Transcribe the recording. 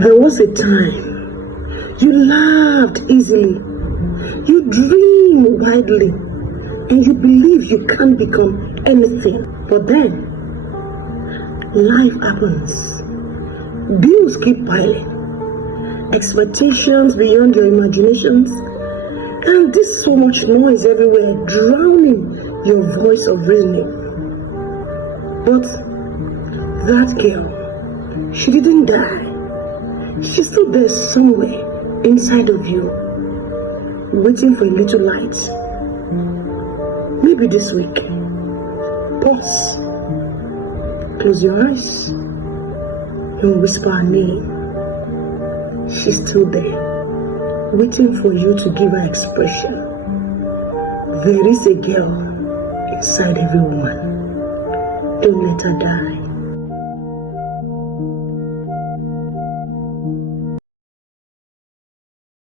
There was a time you laughed easily, you dream widely, and you believe you can't become anything. But then, life happens. Bills keep piling, expectations beyond your imaginations, and this so much noise everywhere, drowning your voice of reasoning. But that girl, she didn't die. She's still there somewhere inside of you, waiting for a little light. Maybe this week. Pause. Close your eyes and whisper her name. She's still there, waiting for you to give her expression. There is a girl inside every woman. Don't let her die.